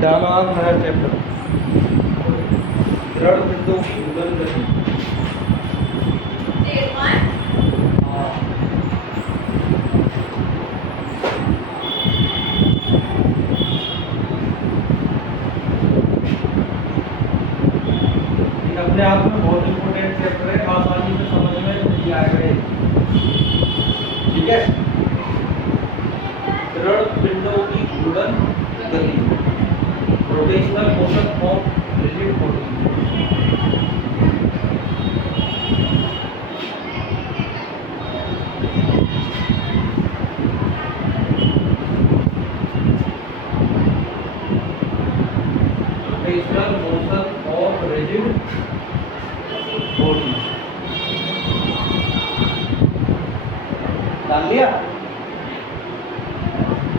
Dynamic नहर chapter, दृढ़ पिंडों की घूर्णन गति। अपने आप में बहुत इंपॉर्टेंट चैप्टर है, आसानी से समझ में नहीं आएगा ये। ठीक है, दृढ़ पिंडों की घूर्णन गति, rotational motion of rigid body. Rotational motion of rigid body डाल लिया।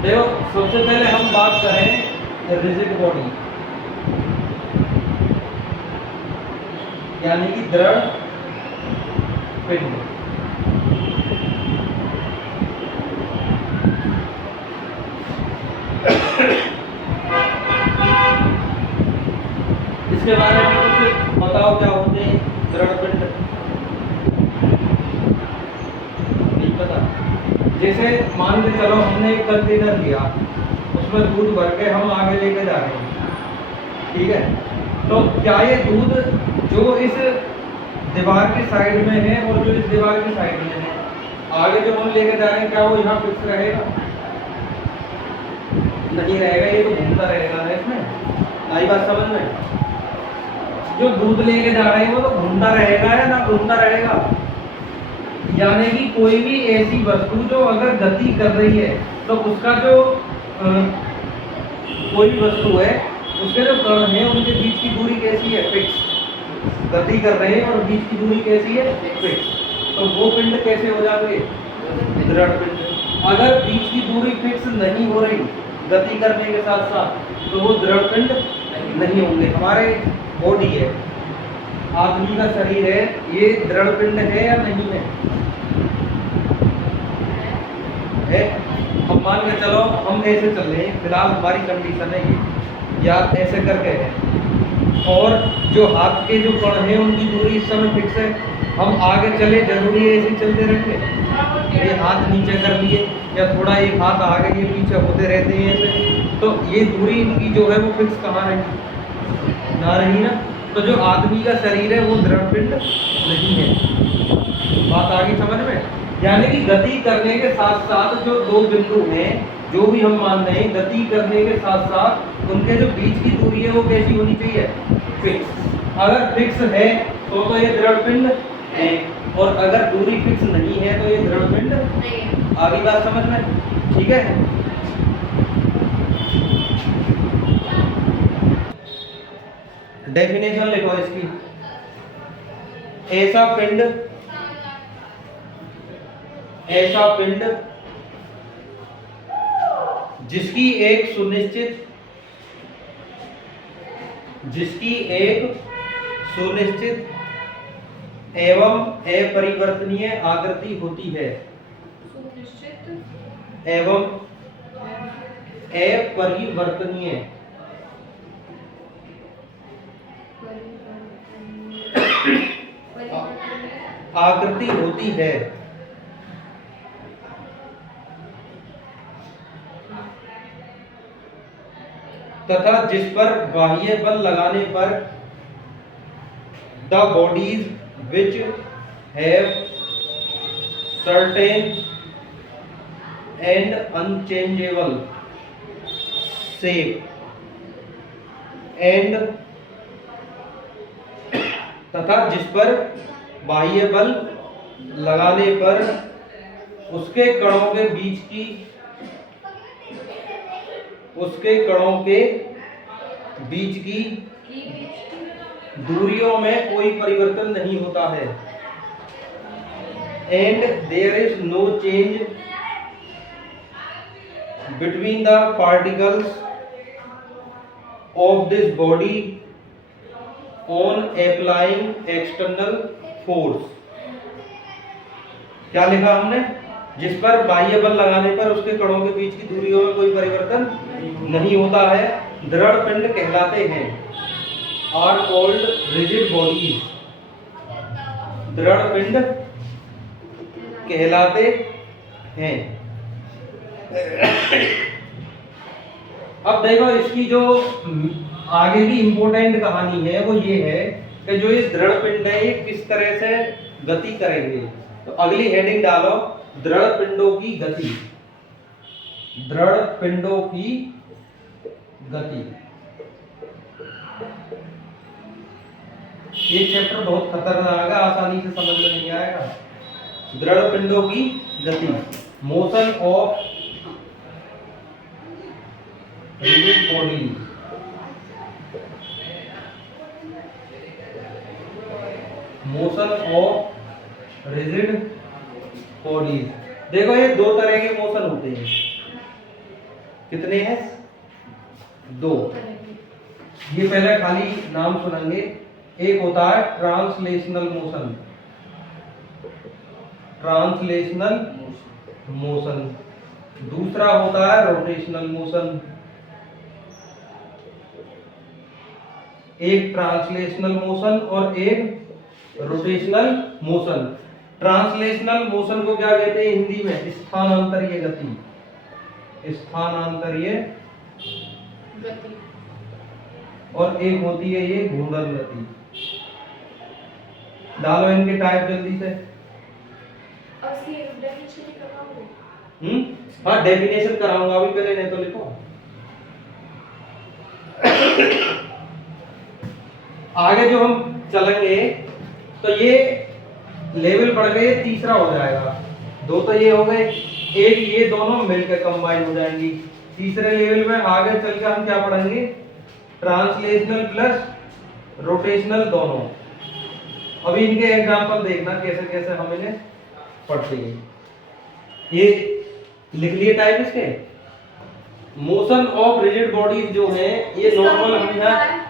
देखो, सबसे पहले हम बात करें रिजिड बॉडी, यानी कि दृढ़ पिंड। इसके बारे में कुछ बताओ, क्या होते हैं दृढ़ पिंड? नहीं पता? जैसे मान के चलो हमने एक कंटेनर लिया, उसमें दूध भर के हम आगे लेके जा रहे हैं, ठीक है? तो क्या ये दूध जो इस दीवार की साइड में है और जो इस दीवार की साइड में है, आगे जो हम लेके जा रहे हैं, क्या वो यहाँ फिक्स रहेगा? नहीं रहेगा, ये तो घूमता रहेगा ना। इसमें आई बात समझ में? जो दूध लेके जा रहे हैं वो तो घूमता रहेगा या ना घूमता रहेगा। यानी कि कोई भी ऐसी वस्तु जो अगर गति कर रही है, तो उसका जो कोई भी वस्तु है, उसके जो कण है उनके बीच की दूरी कैसी है? फिक्स। गति कर रहे हैं और बीच की दूरी कैसी है? फिक्स। तो वो पिंड कैसे हो जाते? दृढ़ पिंड। अगर बीच की दूरी फिक्स नहीं हो रही गति करने के साथ साथ, तो वो दृढ़ पिंड नहीं होंगे। हमारे बॉडी है, आदमी का शरीर है, ये दृढ़ पिंड है या नहीं है? है। हम मान के चलो हम ऐसे चल रहे हैं, फिलहाल हमारी कंडीशन है ये, या ऐसे करके है, और जो हाथ के जो कण है उनकी दूरी इस समय फिक्स है। हम आगे चले, जरूरी है ऐसे चलते रहेंगे? ये हाथ नीचे कर लिए या थोड़ा एक हाथ आगे ये पीछे होते रहते हैं ऐसे, तो ये दूरी इनकी जो है वो फिक्स कहाँ रही? ना रही ना। तो जो आदमी का शरीर है वो दृढ़ पिंड नहीं है। बात आ गई समझ में? यानी कि गति करने के साथ साथ जो दो बिंदु हैं, जो भी हम मान रहे हैं, गति करने के साथ साथ उनके जो बीच की दूरी है वो कैसी होनी चाहिए? फिक्स। अगर फिक्स है तो ये दृढ़ पिंड है, और अगर दूरी फिक्स नहीं है तो ये दृढ़ पिंड नहीं। आगे बात समझ में? ठीक है। डेफिनेशन लिखो इसकी। ऐसा पिंड जिसकी एक सुनिश्चित एवं अपरिवर्तनीय आकृति होती है। सुनिश्चित एवं अपरिवर्तनीय आकृति होती है तथा जिस पर बाह्य बल लगाने पर the bodies which have certain and unchangeable shape and, तथा जिस पर बाह्य बल लगाने पर उसके कणों के बीच की दूरियों में कोई परिवर्तन नहीं होता है। And there is no change between the particles of this body on applying external force. क्या लिखा हमने? जिस पर बाह्य बल लगाने पर उसके कणों के बीच की दूरियों में कोई परिवर्तन नहीं होता है, दृढ़ पिंड कहलाते हैं, आर कॉल्ड रिजिड बॉडीज, दृढ़ पिंड कहलाते हैं। अब देखो इसकी जो आगे की इंपॉर्टेंट कहानी है वो ये है कि जो ये दृढ़ पिंड है ये किस तरह से गति करेंगे। तो अगली हेडिंग डालो, दृढ़ पिंडों की गति, दृढ़ पिंडों की गति। ये चैप्टर बहुत खतरनाक है, आसानी से समझ में नहीं आएगा। दृढ़ पिंडों की गति, motion of rigid body, motion of rigid bodies. देखो ये दो तरह के मोशन होते हैं, कितने हैं? दो। ये पहले खाली नाम सुनेंगे। एक होता है ट्रांसलेशनल मोशन, ट्रांसलेशनल मोशन। दूसरा होता है रोटेशनल मोशन। एक ट्रांसलेशनल मोशन और एक रोटेशनल मोशन। ट्रांसलेशनल मोशन को क्या कहते हैं हिंदी में? स्थानांतरीय गति, स्थानांतरीय गति। और एक होती है ये घूर्णन गति। डालो इनके टाइप जल्दी से। हाँ डेफिनेशन कराऊंगा अभी, पहले नहीं तो लिखो। आगे जो हम चलेंगे तो ये लेवल बढ़ गए, तीसरा हो जाएगा। दो तो ये हो गए, एक ये दोनों मिलकर कंबाइन हो जाएंगी। तीसरे लेवल में आगे चलकर हम क्या पढ़ेंगे? ट्रांसलेशनल प्लस रोटेशनल दोनों। अभी इनके एग्जांपल देखना कैसे कैसे हम इन्हें पढ़ते हैं। ये लिख लिए टाइप इसके। मोशन ऑफ रिजिड बॉडीज जो है ये नॉर्मल हम यहाँ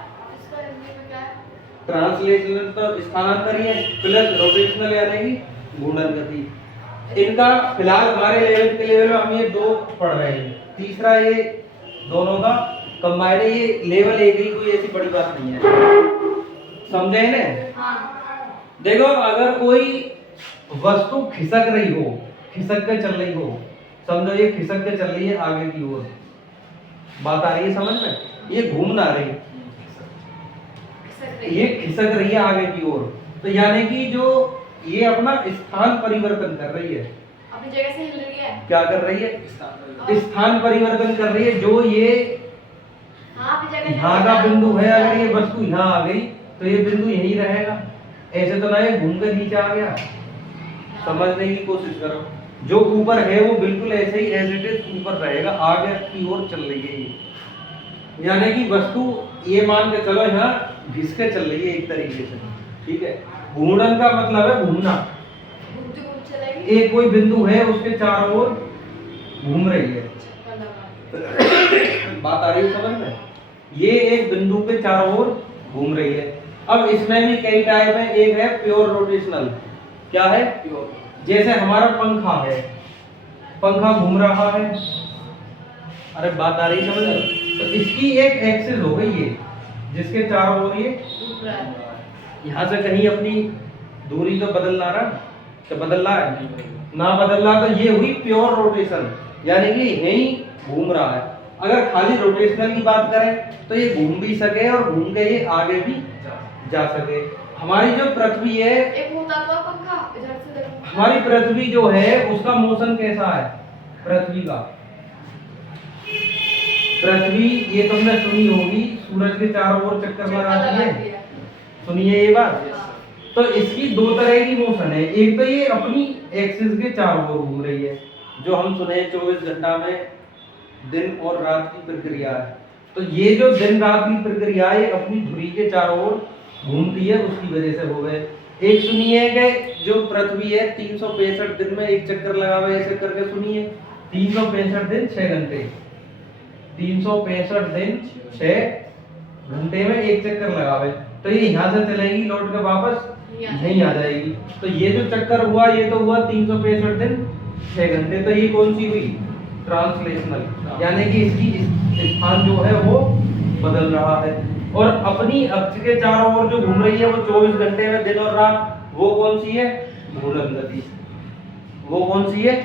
ट्रांसलेशनल तो स्थानांतरीय प्लस रोटेशनल यानी कि घूर्णन गति। इनका फिलहाल हमारे लेवल के लेवल में हम ये दो पढ़ रहे हैं। तीसरा ये दोनों का कंबाइंड है, ये लेवल एक ही, कोई ऐसी बड़ी बात नहीं है। समझे ना? हाँ। देखो अगर कोई वस्तु खिसक रही हो, खिसक के चल रही हो, समझो ये खिसक के चल रही है आगे की ओर, बात आ रही है समझ में? ये घूम ना रही, ये खिसक रही है आगे की ओर, तो यानी कि जो ये अपना स्थान परिवर्तन कर रही है, अपनी जगह से हिल रही है। क्या कर रही है? स्थान परिवर्तन कर रही है। जो ये यहाँ का बिंदु है, अगर ये वस्तु यहाँ आ गई तो ये बिंदु यहीं रहेगा। ऐसे तो ना ये घूम कर नीचे आ गया। समझने की कोशिश करो। जो ऊपर है वो बिल्कुल ऐसे ही एज इट इज ऊपर रहेगा, आगे की ओर चल रही है ये। यानी कि वस्तु ये मान के चलो यहाँ घिस के चल रही है एक तरीके से, ठीक है। घूर्णन का मतलब है घूमना। एक कोई बिंदु है उसके चारों ओर घूम रही है। बात आ रही है समझ में? ये एक बिंदु पे चारों ओर घूम रही है। अब इसमें भी कई टाइप है। एक है प्योर रोटेशनल। क्या है? प्योर। जैसे हमारा पंखा है, पंखा घूम रहा है। अरे बात आ रही समझ में? तो इसकी एक एक्सिस हो गई है जिसके चारों ओर ये यहाँ से कहीं अपनी दूरी तो बदल ना रहा, तो बदल रहा है ना, बदल रहा, तो ये हुई प्योर रोटेशन, यानी कि यही घूम रहा है। अगर खाली रोटेशनल की बात करें तो ये घूम भी सके और घूम के ये आगे भी जा सके। हमारी जो पृथ्वी है, एक होता था पंखा इधर से, हमारी पृथ्वी जो है उसका मोशन कैसा है? पृथ्वी का, पृथ्वी ये तुमने सुनी होगी, सूरज के चारों ओर चक्कर लगाती है। सुनिए ये बात। तो इसकी दो तरह की मोशन है। एक तो ये अपनी एक्सिस के चारों ओर घूम रही है, जो हम सुने 24 घंटा में दिन और रात की प्रक्रिया है। तो ये जो दिन रात की प्रक्रिया है अपनी धुरी के चारों ओर घूमती है, उसकी वजह से हो गए। एक सुनिए कि जो पृथ्वी है 365 दिन में एक चक्कर लगावे, ऐसे करके सुनिए। 365 दिन 6 घंटे, 365 दिन 6 घंटे में एक चक्कर लगावे, तो ये यहाँ से चलेगी लौट के वापस यहीं आ जाएगी। तो ये जो चक्कर हुआ ये तो हुआ 365 दिन 6 घंटे। तो ये कौन सी हुई? ट्रांसलेशनल, यानी कि इसकी स्थान जो है वो बदल रहा है। और अपनी अक्ष के चारों ओर जो घूम रही है वो 24 घंटे में दिन और रात, वो कौन सी है? घूर्णन गति। वो कौन सी है?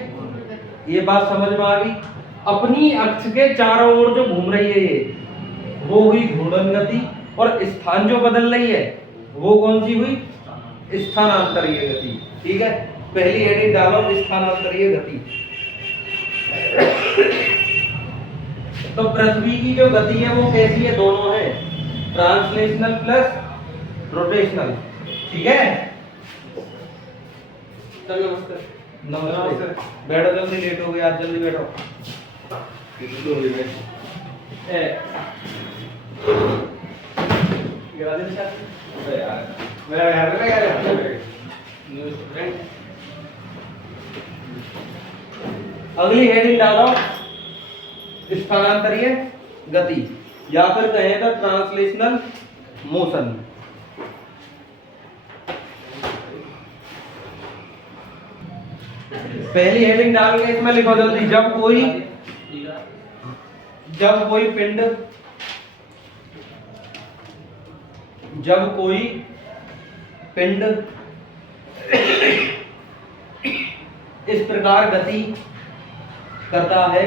ये बात समझ में आ गई। अपनी अक्ष के चारों ओर जो घूम रही है ये, वो हुई घूर्णन गति। और स्थान जो बदल रही है वो कौन सी हुई? स्थानांतरीय गति। ठीक है, पहली हेडिंग डालो स्थानांतरीय गति। तो पृथ्वी की जो गति है वो कैसी है? दोनों है, ट्रांसलेशनल प्लस रोटेशनल। ठीक है, चलो नमस्ते। नमस्ते, बैठो, जल्दी लेट हो गया आज, जल्दी बैठो। अगली हेडिंग डालो स्थानांतरीय गति, या फिर कहें तो ट्रांसलेशनल मोशन। पहली हेडिंग डाल के इसमें लिखो जल्दी, जब कोई पिंड इस प्रकार गति करता है,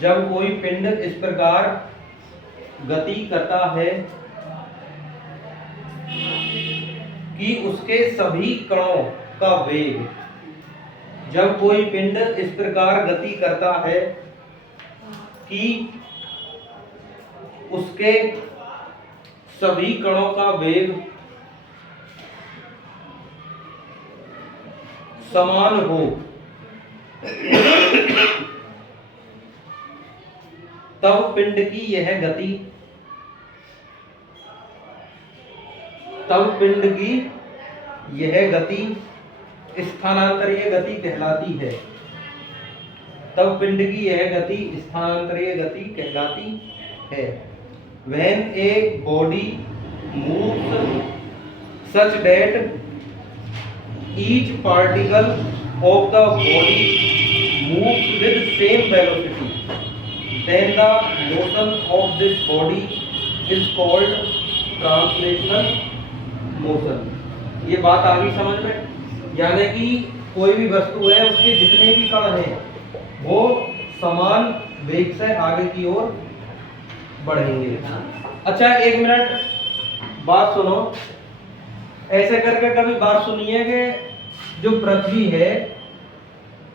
जब कोई पिंड इस प्रकार गति करता है कि उसके सभी कणों का वेग, जब कोई पिंड इस प्रकार गति करता है कि उसके सभी कणों का वेग समान हो, तब पिंड की यह गति स्थानांतरीय गति कहलाती है। तब पिंड की यह गति स्थानांतरीय गति कहलाती है। When a body moves such that each particle of the body moves with same velocity, then the motion of this body is called translational motion। ये बात आ गई समझ में? यानी कि कोई भी वस्तु है, उसके जितने भी कण हैं वो समान वेग से आगे की ओर बढ़ेंगे। अच्छा, एक मिनट बात सुनो। ऐसे करके कभी बात सुनी है कि जो पृथ्वी है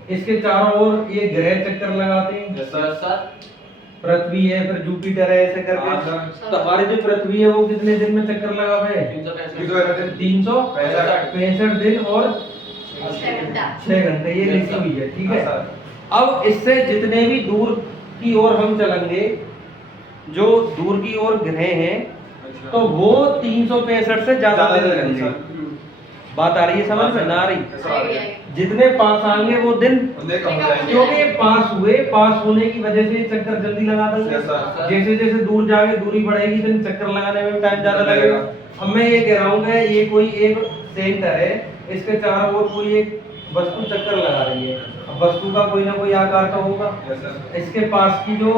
इसके चारों ओर ये ग्रह चक्कर लगाते हैं? सर, पृथ्वी है, फिर जुपिटर है, ऐसे करके। तो हमारी जो पृथ्वी है वो कितने दिन में चक्कर लगा है? 365 दिन और 6 घंटे, ये लिखी हुई है। ठीक है, अब इससे जितने भी दूर की ओर हम चलेंगे, जो दूर की ओर ग्रह हैं, तो वो 365 से ज्यादा दिन लगेंगे। बात आ रही है समझ में? ना आ रही? जितने पास आएंगे वो दिन, क्योंकि पास होने की वजह से चक्कर जल्दी लगा देंगे। जैसे जैसे दूर जाएंगे, दूरी बढ़ेगी, तो चक्कर लगाने में टाइम ज्यादा लगेगा। अब मैं ये कह रहा हूँ कि ये कोई एक सेंटर है, इसके चारों ओर कोई एक वस्तु चक्कर लगा रही है। अब वस्तु का कोई ना कोई आकार तो होगा। इसके पास की जो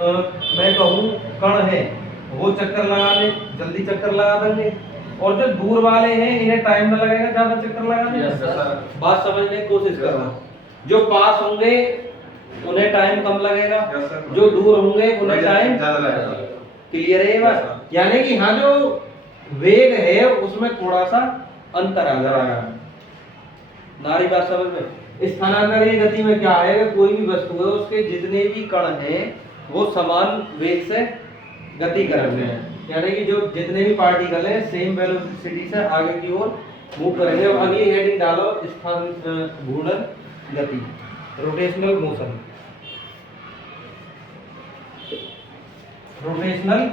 मैं कहूँ कण है वो चक्कर लगाने, जल्दी चक्कर लगा देंगे। और जो दूर वाले हैं इन्हें टाइम न लगेगा ज्यादा चक्कर लगाने में। बात समझने की कोशिश कर रहा हूँ। जो पास होंगे उन्हें टाइम कम लगेगा, जो दूर होंगे उन्हें टाइम ज्यादा लगेगा। क्लियर है ये बात? यानी कि हाँ, जो वेग है उसमें थोड़ा सा अंतर आ जाएगा। नारी बात समझ में? स्थानांतरीय गति में क्या है? कोई भी वस्तु है, उसके जितने भी कण हैं वो समान वेग से गति कर रहे हैं। यानी कि जो जितने भी पार्टिकल हैं सेम वेलोसिटी से आगे की ओर मूव करेंगे। अब अगली हेडिंग डालो घूर्णन गति, रोटेशनल मोशन। रोटेशनल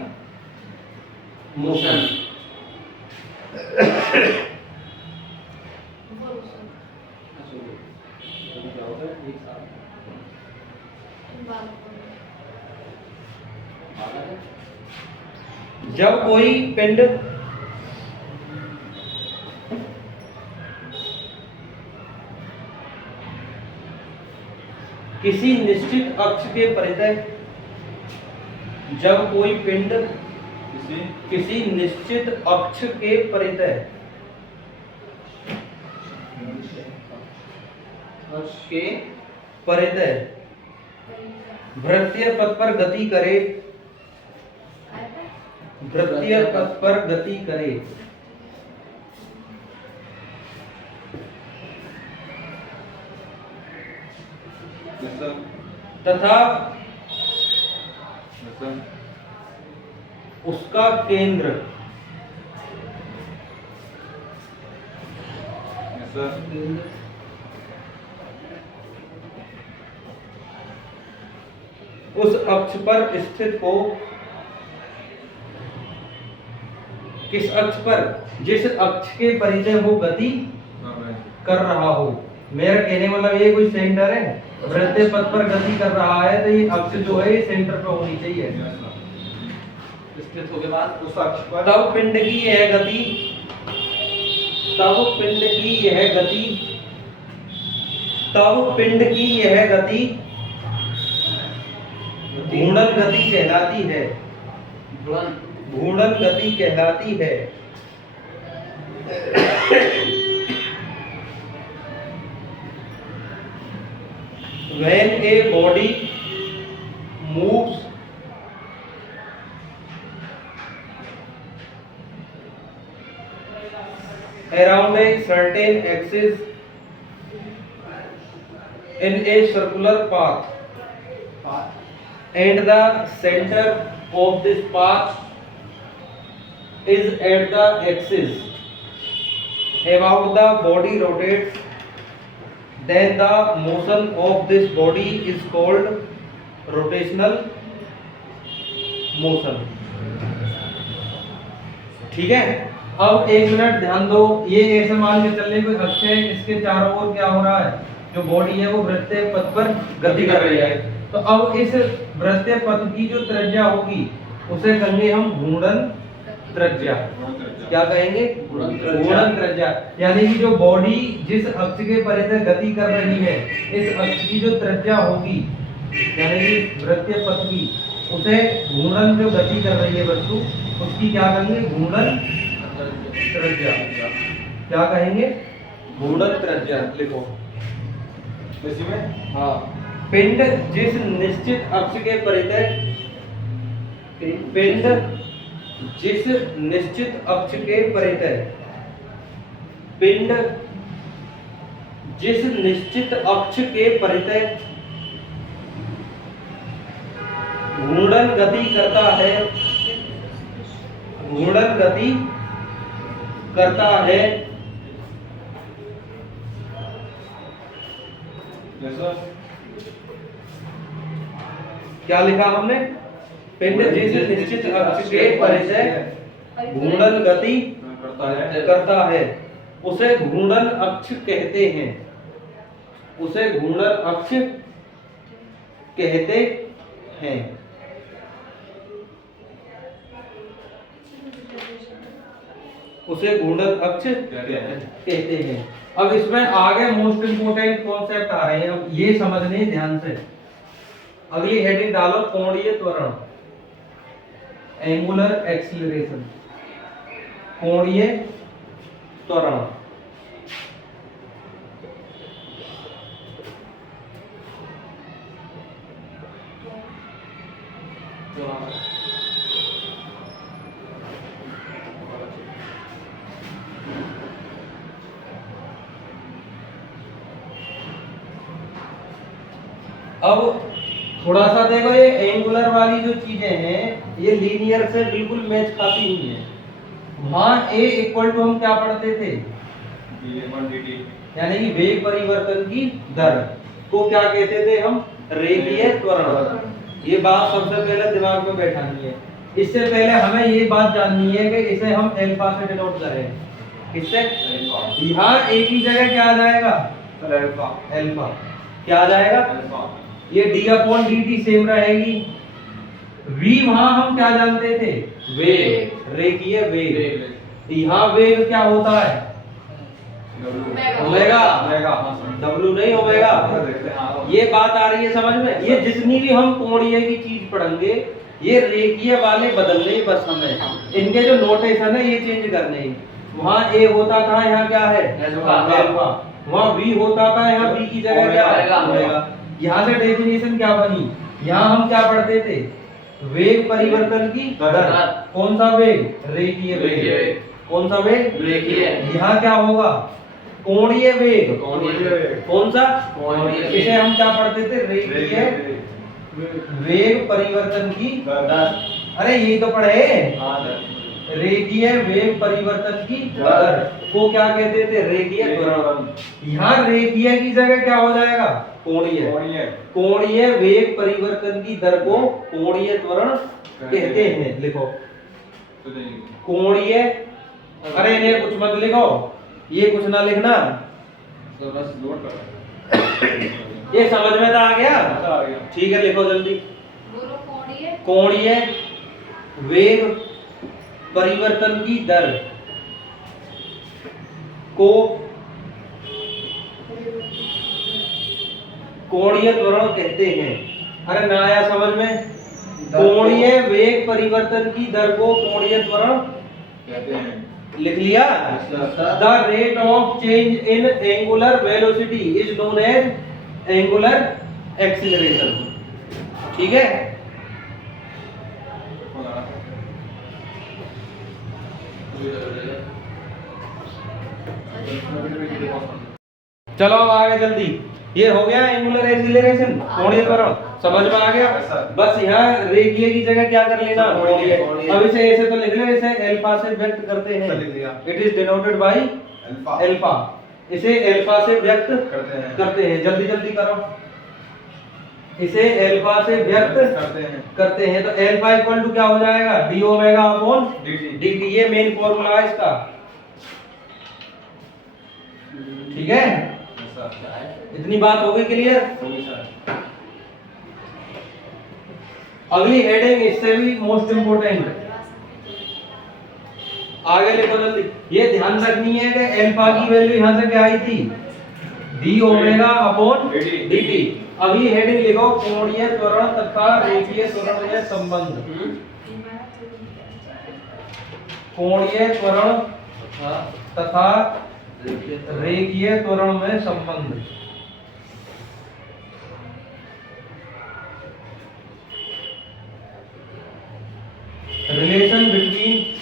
मोशन जब कोई पिंड किसी निश्चित अक्ष के परितः जब कोई पिंड किसी किसी निश्चित अक्ष के परितः के परितः वृत्तीय पथ पर गति करे, वृत्तीय पथ पर गति करे तथा उसका केंद्र उस अक्ष पर स्थित हो, किस अक्ष पर, जिस अक्ष के परिचय वो गति कर रहा हो। मेरा कहने मतलब ये कोई सेंटर है, वृत्तीय पथ पर गति कर रहा है तो ये अक्ष जो है ये सेंटर पे होनी चाहिए। स्थित होने के बाद उस अक्ष पर तब पिंड की यह गति, तब पिंड की यह गति, तब पिंड की यह गति घूर्णन गति कहलाती है, घूर्णन गति कहलाती है। When a body moves around a certain axis in a circular path and the center of this path is at the axis about the body rotates, then the motion of this body is called rotational motion। ठीक है, अब एक minute ध्यान दो। ये ऐसे मान के चलने कोई अक्ष है, इसके चारों ओर क्या हो रहा है, जो बॉडी है वो वृत्तीय पथ पर गति कर रही है। तो अब इस वृत्तीय पथ की जो त्रिज्या होगी उसे कहेंगे हम घूर्णन त्रिज्या। क्या कहेंगे? घूर्णन त्रिज्या। यानी कि जो बॉडी जिस अक्ष के परितः गति कर रही है, इस अक्ष की जो त्रिज्या होगी यानी कि वृत्तीय पथ की, उसे घूर्णन जो गति कर रही है वस्तु, उसकी क्या कहेंगे? घूर्णन त्रिज्या। क्या कहेंगे? घूर्णन त्रिज्या। लिखो इसी में। हाँ, पिंड जिस निश्चित अक्ष के परितः, पिंड जिस निश्चित अक्ष के परितः, पिंड जिस निश्चित अक्ष के परितः घूर्णन गति करता है, घूर्णन गति करता है, क्या लिखा हमने? पिंड जिस निश्चित अक्ष के परितः घूर्णन गति करता है उसे घूर्णन अक्ष कहते हैं, उसे घूर्णन अक्ष कहते हैं। उसे घूर्णन अक्ष कहते हैं। अब इसमें आगे मोस्ट इंपोर्टेंट कॉन्सेप्ट आ रहे हैं, अब ये समझने ध्यान से। अगली हेडिंग डालो, कोणीय त्वरण, एंगुलर एक्सीलरेशन, कोणीय त्वरण। अब थोड़ा सा देखो, ये एंगुलर वाली जो चीजें हैं ये लीनियर से बिल्कुल मैच खाती नहीं है। वहां ए इक्वल टू हम क्या पढ़ते थे? यानी कि वेग परिवर्तन की दर को क्या कहते थे हम? रेखीय त्वरण। ये बात सबसे पहले दिमाग में बैठानी है। इससे पहले हमें ये बात जाननी है कि इसे हम अल्फा से डिनोट करें। किससे? यहाँ ए की जगह क्या आ जाएगा? अल्फा। क्या आ जाएगा? ये d अपॉन dt सेम रहेगी। v वहां हम क्या जानते थे? वेग, रेखीय वेग। यहाँ वेग क्या होता है? ओमेगा। w नहीं, ओमेगा। ये बात आ रही है समझ में? ये जितनी भी हम कोणीय की चीज पढ़ेंगे ये रेखीय वाले बदलने बस हमें, इनके जो नोटेशन है ये चेंज करने हैं। वहाँ ए होता था, यहाँ क्या है अल्फा, वहाँ बी होता था, यहाँ बी की जगह क्या है ओमेगा। यहाँ से डेफिनेशन क्या बनी, यहाँ हम क्या पढ़ते थे, वेग परिवर्तन की दर। कौन सा वेग, रेखीय वेग। कौन सा वेग, रेखीय। यहाँ क्या होगा, कोणीय वेग। कौन सा, इसे हम क्या पढ़ते थे, रेखीय वेग परिवर्तन की दर। अरे ये तो पढ़े, रेखीय वेग परिवर्तन की दर को क्या कहते थे, रेखीय त्वरण। यहाँ रेखीय की जगह क्या हो जाएगा, कोणीय। कोणीय वेग परिवर्तन की दर को कोणीय त्वरण कहते हैं। लिखो कोणीय, अरे इन्हें कुछ मत लिखो, ये कुछ ना लिखना, ये समझ में तो आ गया, ठीक है लिखो जल्दी। कोणीय वेग परिवर्तन की दर को कोणीय त्वरण कहते हैं। अरे ना आया समझ में, कोणीय वेग परिवर्तन की दर को कोणीय त्वरण कहते हैं। लिख लिया, the rate of change in angular velocity is known as angular acceleration. ठीक है, चलो अब आगे जल्दी। ये हो गया एंगुलर एक्सीलरेशन, कोणीय त्वरण, समझ में आ गया। बस यहाँ रेखीय की जगह क्या कर लेना, कोणीय। अब इसे ऐसे तो लिख ले, इसे अल्फा से व्यक्त करते हैं, it is denoted by alpha. इसे अल्फा से व्यक्त करते हैं, जल्दी जल्दी करो। इसे अल्फा से व्यक्त करते हैं तो अल्फा इक्वल टू क्या हो जाएगा, डी ओमेगा अपॉन dt। ये मेन फॉर्मूला है इसका, ठीक है। इतनी बात हो गई क्लियर। अगली हेडिंग इससे भी मोस्ट इंपोर्टेंट, आगे लिखो जल्दी। ये ध्यान रखनी है कि अल्फा की वैल्यू यहां से क्या आई थी, डी ओमेगा अपॉन dt। अगली हेडिंग लिखो, कोणीय त्वरण तथा रेखीय त्वरण में संबंध। कोणीय त्वरण तथा रेखीय त्वरण में संबंध। Relation between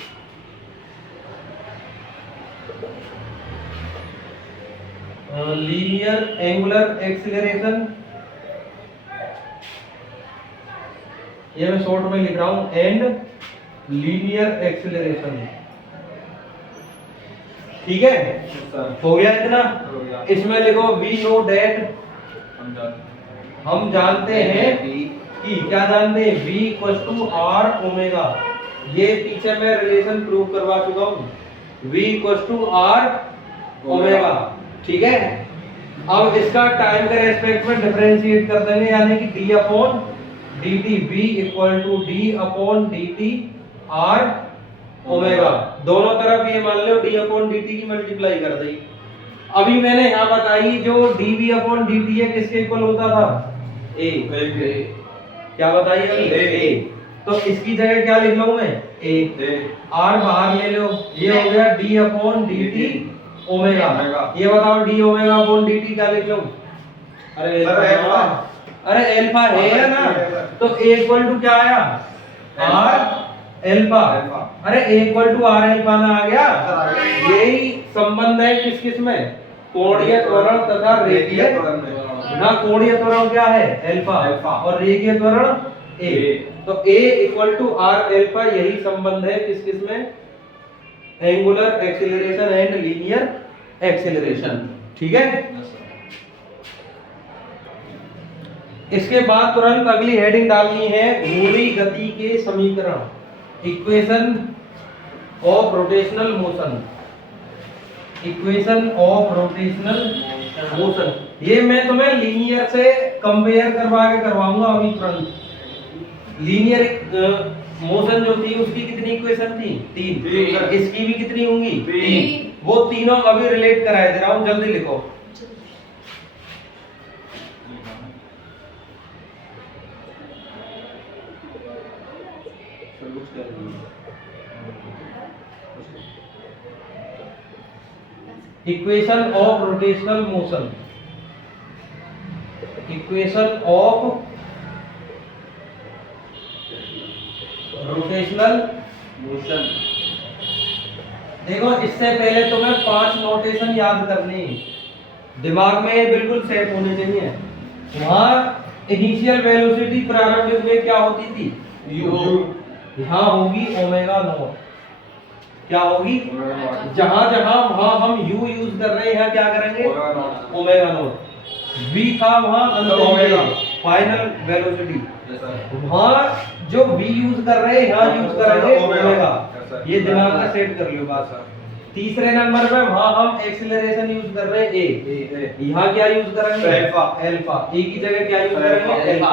linear angular acceleration, ये मैं शॉर्ट में लिख रहा हूं, एंड लीनियर एक्सीलरेशन। ठीक है, हो गया इतना। इसमें लिखो वी नो डेट, हम जानते हैं कि क्या जानते हैं, v equal to r omega. ये पीछे मैं रिलेशन प्रूव करवा चुका हूँ, v equal to r omega. ठीक है, अब इसका टाइम के रेस्पेक्ट में डिफरेंशिएट कर देंगे, यानी कि d upon dt, v equal to d upon dt r omega. दोनों तरफ ये मान लो d अपॉन dt की मल्टीप्लाई कर दी। अभी मैंने यहाँ बताई जो dv अपॉन dt है किसके इक्वल होता था, a। क्या बताइए अभी, a। तो इसकी जगह क्या लिख लूं मैं, a। r बाहर ले लो, ये हो गया d अपॉन dt ओमेगा। ये बताओ d ओमेगा अपॉन dt क्या लिख लूं, अरे अल्फा, अरे अल्फा है ना, तो a इक्वल टू क्या आया, r अल्फा। अरे a equal to r alpha में आ गया। यही संबंध है किस किस में, कोणीय त्वरण तथा रेखीय त्वरण में। ना कोणीय त्वरण क्या है, अल्फा, और रेखीय त्वरण a। तो a equal to r alpha, यही संबंध है किस किस में, angular acceleration and linear acceleration. ठीक है, इसके बाद तुरंत अगली हेडिंग डालनी है, मूली गति के समीकरण, equation of rotational motion. Equation of rotational motion, ये मैं तुम्हें लीनियर से कंपेयर करवा के करवाऊंगा अभी तुरंत। लीनियर मोशन जो थी उसकी कितनी इक्वेशन थी, 3। इसकी भी कितनी होंगी, 3। वो तीनों अभी रिलेट कराए दे रहा हूं, जल्दी लिखो। कुछ कर नहीं equation of rotational motion, equation of rotational motion. देखो इससे पहले तुम्हें 5 नोटेशन याद करनी, दिमाग में ये बिल्कुल सेट होने चाहिए। वहां इनिशियल वेलोसिटी प्रारंभिक वेग क्या होती थी? यू। यहाँ होगी ओमेगा नॉट। क्या होगी? ओमेगा जहां जहां वहां हम u यूज कर रहे हैं क्या करेंगे? नॉट। Omega not. v था वहां omega. Final velocity. Yes sir. वहां जो v यूज कर रहे हैं यहाँ यूज करेंगे ओमेगा। ओमेगा। Yes sir. ये दिमाग में सेट कर लियो बात। तीसरे नंबर पे वहां हम एक्सीलरेशन यूज कर रहे हैं a, यहाँ क्या यूज करेंगे? अल्फा। अल्फा। a की जगह क्या यूज करेंगे? अल्फा। अल्फा।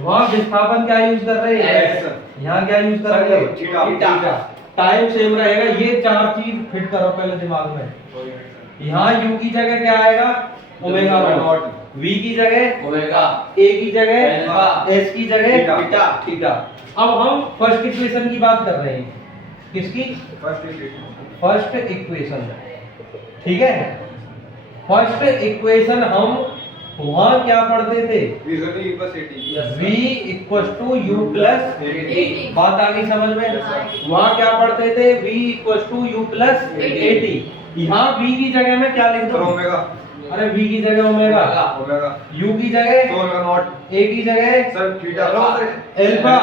वहां विस्थापन क्या यूज कर रहे हैं? X। यहाँ क्या यूज करेंगे? थीटा। टाइम सेम रहेगा। ये 4 चीज फिट करो पहले दिमाग में। यहाँ u की जगह क्या आएगा? Omega naught. v की जगह ओमेगा। a की जगह अल्फा। s की जगह थीटा। थीटा। अब हम फर्स्ट इक्वेशन की बात कर रहे हैं। किसकी? First equation. ठीक है, फर्स्ट इक्वेशन हम वहां क्या पढ़ते थे? v equal to u plus. बात आ गई समझ में? वहां क्या पढ़ते थे? v equal to u plus 80। यहाँ v की जगह में क्या लिख दो? ओमेगा। अरे v की जगह ओमेगा, ओमेगा। u की जगह ओमेगा नॉट। a की जगह सर थीटा। अल्फा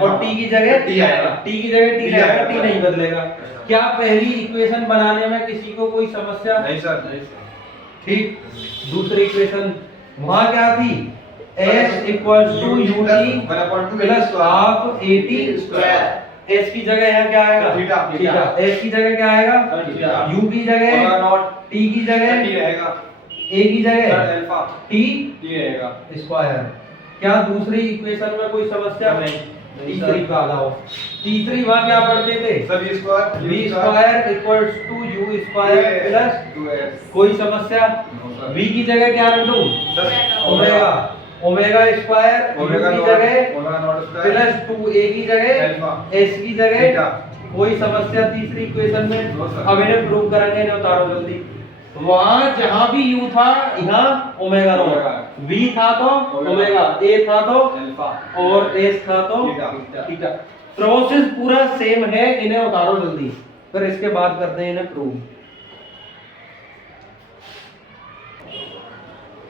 और t की जगह T आएगा। t की जगह t T आएगा। आएगा। t नहीं बदलेगा। क्या पहली इक्वेशन बनाने में किसी को कोई समस्या? नहीं सर। ठीक। दूसरी इक्वेशन वहां क्या थी? s equal to ut plus half 80 square. s की जगह यहाँ क्या आएगा? थीटा। थीटा। s की जगह क्या आएगा? थीटा। u की जगह ओमेगा नॉट। t की जगह टी रहेगा। a की जगह अल्फा। t टी रहेगा। स्क्वायर। क्या दूसरी इक्वेशन में कोई समस्या? नहीं। तीसरी का लाओ। तीसरी वहां क्या पढ़ते थे? Sir v square. v square equals to u square plus 2s। कोई समस्या? v की जगह क्या रख दूं? Sir omega. Omega square omega u की नॉट। जगह omega not square plus 2a की जगह अल्फा। s की जगह थीटा। कोई समस्या तीसरी इक्वेशन में? No sir. अब इन्हें प्रूव करेंगे, इन्हें उतारो जल्दी। वहां जहां भी u था यहाँ ओमेगा नॉट, ओमेगा। v था तो ओमेगा, a था तो अल्फा और s था तो थीटा। थीटा। प्रोसेस पूरा सेम है, इन्हें उतारो जल्दी, फिर इसके बाद करते हैं इन्हें प्रूव।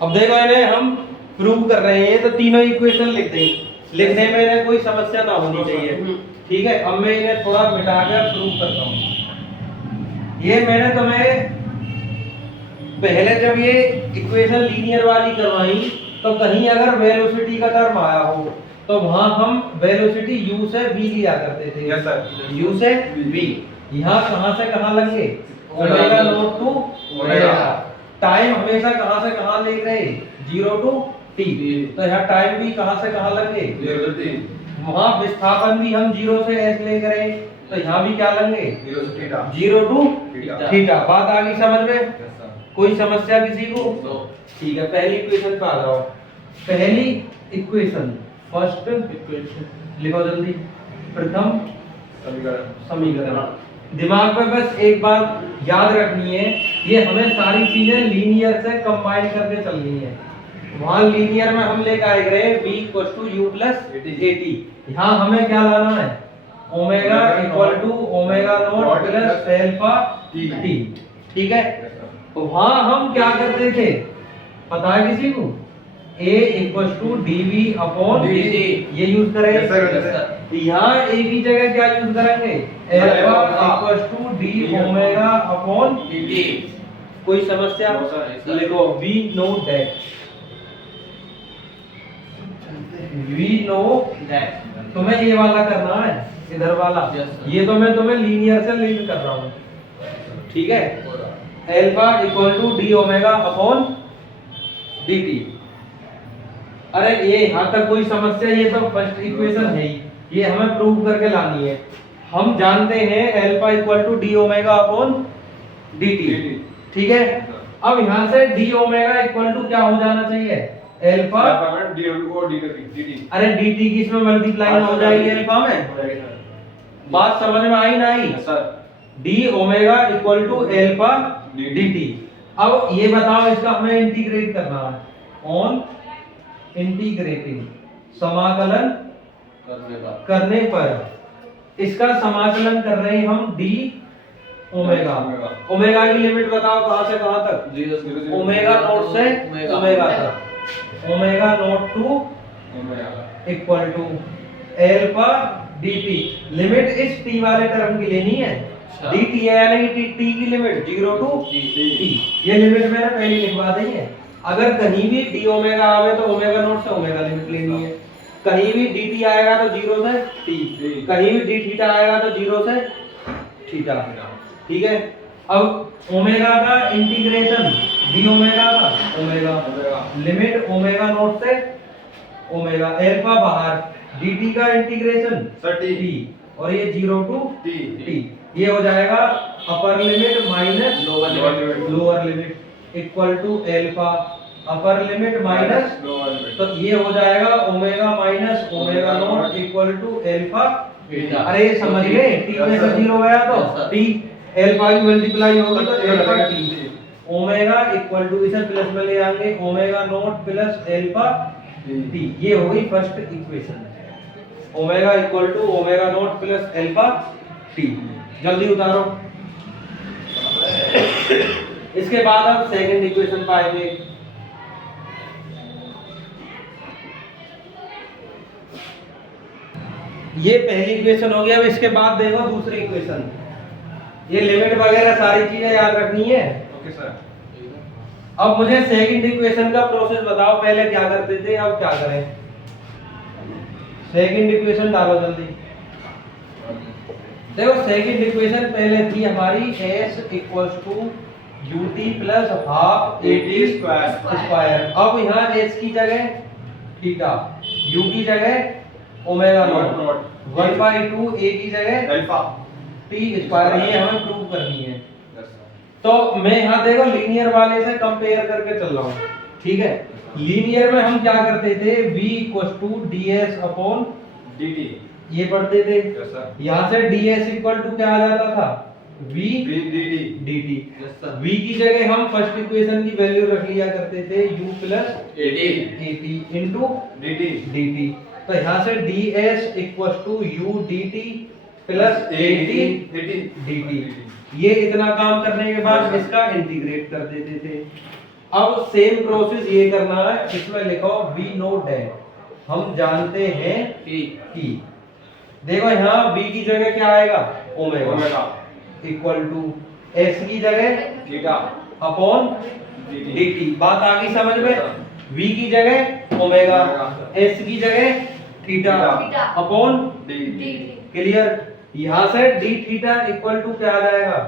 अब देखो इन्हें हम प्रूव कर रहे हैं तो तीनों इक्वेशन लिख देंगे, लिखने में इन्हें कोई समस्या ना होनी चाहिए। ठीक है, अब मैं इन्हें थोड़ा मिटा के प्रूव करता हूँ। ये मैंने तुम्हें पहले जब ये इक्वेशन लीनियर वाली करवाई तो कहीं अगर वेलोसिटी का टर्म आया हो तो वहां हम वेलोसिटी u से v लिया करते थे। Yes sir. u से v। यहाँ कहां से कहां लेंगे? Omega naught to omega. Time हमेशा कहां से कहां ले रहे? 0 टू t। तो यहाँ टाइम भी कहां से कहां लेंगे? वहां विस्थापन भी हम 0 से s ले रहे, तो यहाँ भी क्या लेंगे? 0 टू थीटा। बात आ गई समझ में? कोई समस्या किसी को? ठीक है, पहली इक्वेशन पे आ जाओ। पहली इक्वेशन, फर्स्ट इक्वेशन लिखो जल्दी। प्रथम समीकरण। दिमाग में बस एक बात याद रखनी है, ये हमें सारी चीजें लीनियर से कंबाइन करके चलनी है। वहां लीनियर में हम लेकर आए गए v equal to u plus 80। यहाँ हमें क्या लाना है? Omega equal to omega naught plus alpha t। ठीक है, तो वहां हम क्या करते थे पता है किसी को? a equal to dv upon dt ये यूज करेंगे। यहाँ a की जगह क्या यूज करेंगे? Alpha equal to d omega upon dt। कोई समस्या? लिखो v know that, v know that. तुम्हें ये वाला करना है, इधर वाला। ये तो मैं तुम्हें लीनियर से लिंक कर रहा हूँ। ठीक है, alpha equal to d omega upon dt। अरे ये यहाँ तक कोई समस्या? ये तो फर्स्ट इक्वेशन है ही, ये हमें प्रूव करके लानी है। हम जानते हैं alpha equal to d omega upon dt। ठीक है, अब यहाँ से डी ओमेगा इक्वल टू क्या हो जाना चाहिए? अल्फा। अरे dt की इसमें मल्टीप्लाई हो जाएगी अल्फा में, बात समझ में आई ना आई? Yes sir. D omega equal to alpha dt। अब ये बताओ, इसका हमें इंटीग्रेट करना है। ऑन इंटीग्रेटिंग, समाकलन करने पर इसका समाकलन कर रहे हैं हम डी ओमेगा। ओमेगा की लिमिट बताओ कहां से कहां तक? 0 ओमेगा नॉट से ओमेगा तक। Omega naught to equal to alpha dt। Limit इस t वाले टर्म की लेनी है। अच्छा। dt है यानी कि t की लिमिट 0 टू t। ये लिमिट मैंने पहले लिखवा दी है। अगर कहीं भी d ओमेगा आवे तो ओमेगा नॉट से ओमेगा लिमिट लेनी है। कहीं भी dt आएगा तो 0 से t, कहीं भी d थीटा आएगा तो 0 से थीटा। ठीक है। अब ओमेगा का इंटीग्रेशन, d ओमेगा का ओमेगा, लिमिट ओमेगा नॉट से ओमेगा, एल्फा बाहर, dt का इंटीग्रेशन t और ये 0 टू t। ये हो जाएगा upper limit minus lower limit equal to alpha upper limit minus, तो ये हो जाएगा omega minus omega naught equal to alpha. अरे ये समझ गए, t में से 0 गया तो t, एल्फा की मल्टीप्लाई होगी तो alpha t। Omega equal to, इसे प्लस में ले आएंगे, omega naught plus alpha t। ये हो गई first equation. Omega equal to omega naught plus alpha t। जल्दी उतारो। इसके बाद हम सेकंड इक्वेशन पाएंगे। ये पहली इक्वेशन हो गया। अब इसके बाद देखो दूसरी इक्वेशन। ये लिमिट वगैरह सारी चीजें याद रखनी है। Okay sir. अब मुझे सेकंड इक्वेशन का प्रोसेस बताओ, पहले क्या करते थे अब क्या करें। सेकंड इक्वेशन डालो जल्दी। देखो सेकंड इक्वेशन पहले थी हमारी s equals to ut plus half at square. अब यहाँ s की जगह थीटा, u की जगह ओमेगा नॉट, 1/2 a की जगह अल्फा t स्क्वायर। ये हमें प्रूव करनी है। तो मैं यहाँ देखो लीनियर वाले से कंपेयर करके चल रहा हूँ। ठीक है। लीनियर में हम क्या करते थे, v equals to ds upon dt ये पढ़ते थे। Yes sir. यहाँ से ds इक्वल टू क्या आ जाता था, v dt। v की जगह हम फर्स्ट इक्वेशन की वैल्यू रख लिया करते थे u plus at into dt। तो यहाँ से ds equals to u dt plus at dt। ये इतना काम करने के बाद इसका इंटीग्रेट कर देते थे। अब सेम प्रोसेस ये करना है। इसमें लिखो v नोट है, हम जानते हैं कि देखो यहाँ v की जगह क्या आएगा, ओमेगा इक्वल टू s की जगह थीटा अपॉन dt। बात आ गई समझ में। v की जगह ओमेगा, s की जगह थीटा अपॉन क्लियर। यहाँ से d थीटा इक्वल टू क्या आ जाएगा,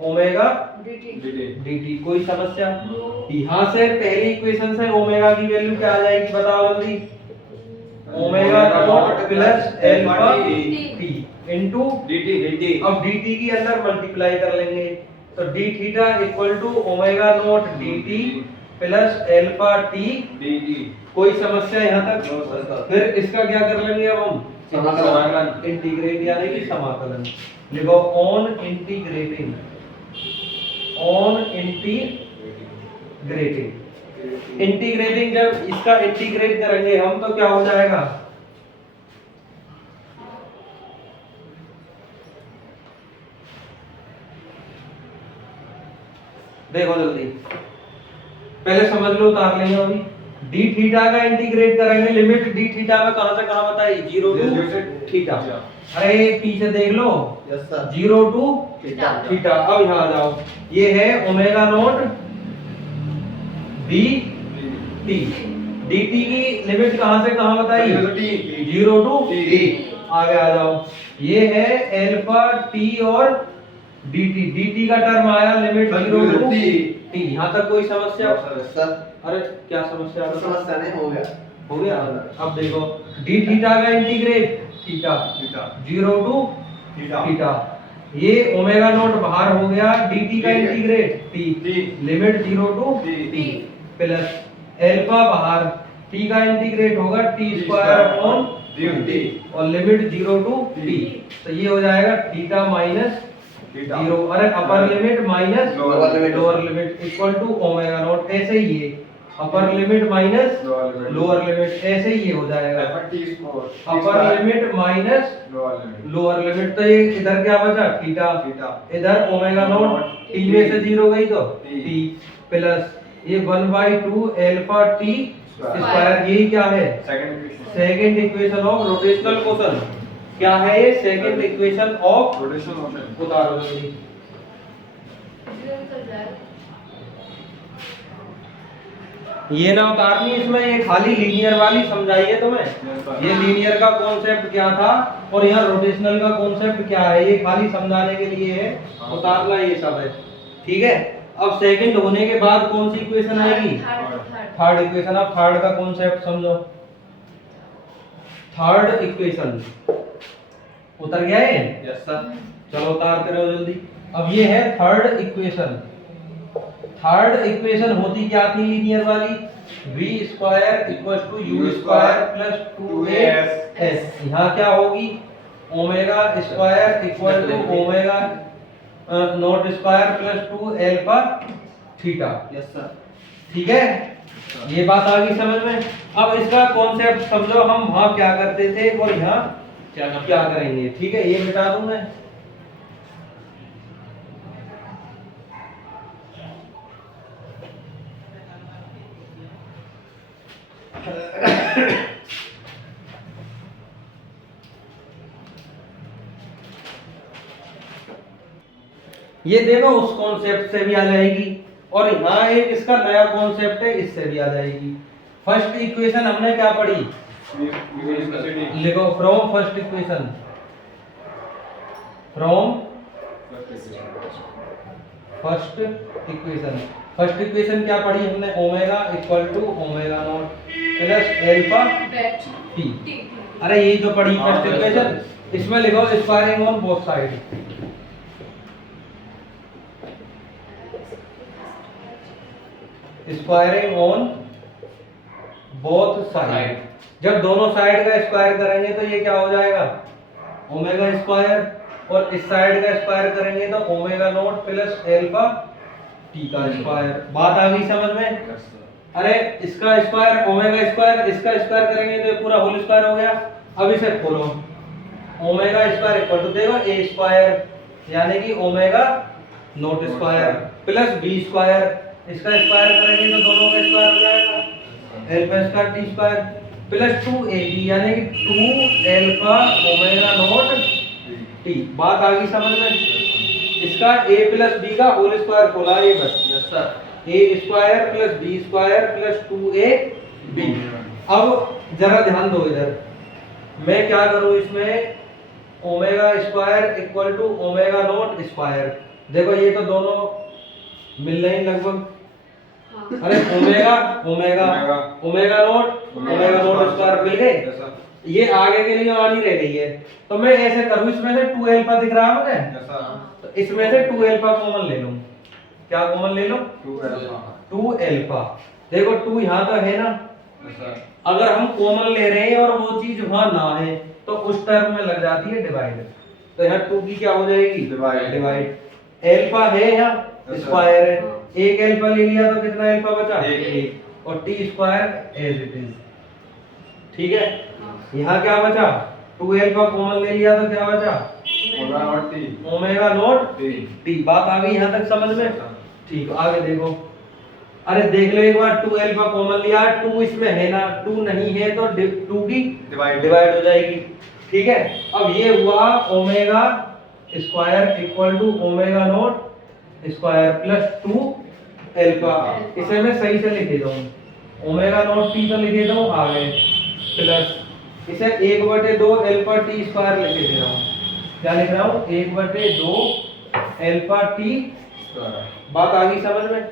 ओमेगा dt। कोई समस्या? यहाँ से पहली इक्वेशन से ओमेगा की वैल्यू क्या आ जाएगी बताओ जल्दी, omega naught plus alpha t into dt। अब dt की अंदर मल्टीप्लाई कर लेंगे तो d theta equal to omega naught dt plus alpha t। कोई समस्या यहाँ तक? फिर इसका क्या कर लेंगे अब हम, समाकलन, इंटीग्रेट यानी कि समाकलन। लिखो on integrating, on integrating. Integrating जब इसका इंटीग्रेट करेंगे हम तो क्या हो जाएगा, देखो जल्दी पहले समझ लो, उतार लेंगे अभी। डी थीटा का इंटीग्रेट करेंगे, लिमिट डी थीटा में कहां से कहां बताई, 0 टू थीटा। अरे पीछे देख लो, 0 टू थीटा। अब यहाँ आ जाओ, ये है omega naught D T. dt की लिमिट कहां से कहां बताई, 0 टू t। आगे आ जाओ, ये है एल्फा t और dt का टर्म आया लिमिट 0 टू t। यहाँ तक कोई समस्या? अरे क्या समस्या? समस्या नहीं, हो गया हो गया। अब देखो d थीटा का इंटीग्रेट थीटा 0 टू थीटा। ये ओमेगा नॉट बाहर हो गया, dt का integrate t limit 0 to t plus alpha बाहर, t का इंटीग्रेट होगा t स्क्वायर अपॉन टी और लिमिट 0 टू टी, तो ये हो जाएगा थीटा माइनस थीटा 0, अरे upper limit minus lower limit lower limit equal to omega naught, ऐसे ही ये upper limit minus lower limit, ऐसे ही ये हो जाएगा टी स्क्वायर अपर लिमिट माइनस लोअर लिमिट, तो ये इधर क्या बचा थीटा, थीटा इधर ओमेगा नॉट टी में से 0 गई तो टी टी प्लस ये 1/2 अल्फा टी स्क्वायर, यही क्या है second equation of rotational motion, क्या है ये second equation of rotational motion. उतारो जल्दी। ये ना उतारनी इसमें, ये खाली लीनियर वाली समझाई है तुम्हें, ये लीनियर का कॉन्सेप्ट क्या था और यहाँ रोटेशनल का कॉन्सेप्ट क्या है, ये खाली समझाने के लिए है, उतारना ये सब है, ठीक है। अब सेकंड होने के बाद कौन सी इक्वेशन आएगी, थर्ड इक्वेशन। अब थर्ड का कॉन्सेप्ट समझो, थर्ड इक्वेशन उतर गया है, यस सर। चलो उतारते रहो जल्दी। अब ये है थर्ड इक्वेशन, थर्ड इक्वेशन होती क्या थी लीनियर वाली, v square equal to u square plus 2as, यहाँ क्या होगी omega square equal to omega not square plus 2 alpha theta, yes sir. ठीक है, ये बात आ गई समझ में। अब इसका कॉन्सेप्ट समझो, हम वहाँ क्या करते थे और यहाँ क्या करेंगे, ठीक है, ये बता दूं मैं। ये देखो उस कॉन्सेप्ट से भी आ जाएगी और यहाँ एक इसका नया कॉन्सेप्ट है, इससे भी आ जाएगी। फर्स्ट इक्वेशन हमने क्या पढ़ी, लिखो from first equation, from first equation. First equation क्या पढ़ी हमने, omega equal to omega naught plus alpha t, अरे यही तो पढ़ी फर्स्ट इक्वेशन। इसमें लिखो squaring on both side, squaring on both side. जब दोनों साइड का स्क्वायर करेंगे तो ये क्या हो जाएगा ओमेगा स्क्वायर, और इस साइड का स्क्वायर करेंगे तो omega naught plus alpha T का स्क्वायर। बात आ गई समझ में। अरे इसका स्क्वायर ओमेगा स्क्वायर, इसका स्क्वायर करेंगे तो ये पूरा होल स्क्वायर हो गया। अब इसे खोलो, ओमेगा स्क्वायर इक्वल टू देखो ए स्क्वायर यानी कि omega not square plus b square, इसका स्क्वायर करेंगे तो दोनों का स्क्वायर हो जाएगा alpha square t square plus 2ab यानी कि 2 अल्फा ओमेगा नॉट टी। बात आ गई समझ में। इसका a प्लस b का होल स्क्वायर खोला ये बस, yes sir. a square plus b square plus 2ab। अब जरा ध्यान दो इधर, मैं क्या करूं इसमें omega square equal to omega not square, देखो ये तो दोनों मिल रहे हैं लगभग। अरे omega omega omega not omega not square मिल गए, ये आगे के लिए वाली रह गई है। तो मैं ऐसे करूं, इसमें से 2 अल्फा दिख रहा है मुझे, तो इसमें से 2 अल्फा कॉमन ले लूं। क्या कॉमन ले लो 2 अल्फा। देखो 2 यहाँ तो है ना, अगर हम कॉमन ले रहे हैं और वो चीज वहां ना है तो उस टर्म में लग जाती है डिवाइड। तो यहाँ 2 की क्या हो जाएगी डिवाइड। अल्फा है यहाँ स्क्वायर है, एक अल्फा ले लिया तो कितना अल्फा बचा एक, और t square as it is, ठीक है। यहाँ क्या बचा 2 अल्फा कॉमन ले लिया तो क्या बचा ओमेगा नॉट टी। बात आ गई यहाँ तक समझ में, ठीक। आगे देखो, अरे देख लो एक बार 2 अल्फा कॉमन लिया, 2 इसमें है ना, 2 नहीं है तो 2 की डिवाइड हो जाएगी, ठीक है। अब ये हुआ omega square equal to omega not square plus 2 alpha. इसे मैं सही से लिख देता हूँ, ओमेगा नॉट टी तो लिख देता हूँ आगे, प्लस इसे 1/2 अल्फा टी स्क्वायर लिख दे रहा हूँ। क्या लिख रहा हूँ 1/2 अल्फा टी। बात आ गई समझ में।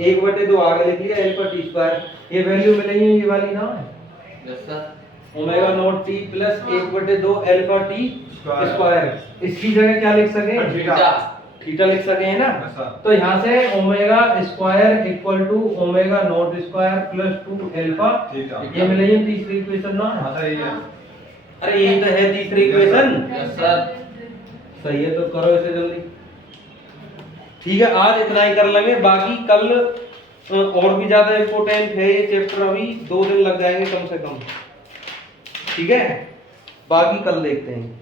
1/2 आगे लिख लिया अल्फा टी स्क्वायर, ये वैल्यू मिलेगी ये वाली ना है, yes sir. Omega naught T plus 1/2 alpha T square. इसकी जगह क्या लिख सके थीटा लिख सके है ना। तो यहाँ से omega square equal to omega not square plus 2 alpha, ये मिलेगी तीसरी इक्वेशन ना। अरे यही तो है तीसरी इक्वेशन। Yes sir. सही है, तो करो इसे जल्दी। ठीक है, आज इतना ही कर लेंगे, बाकी कल और भी ज्यादा इम्पोर्टेंट है ये चैप्टर, अभी 2 दिन लग जाएंगे कम से कम। ठीक है, बाकी कल देखते हैं।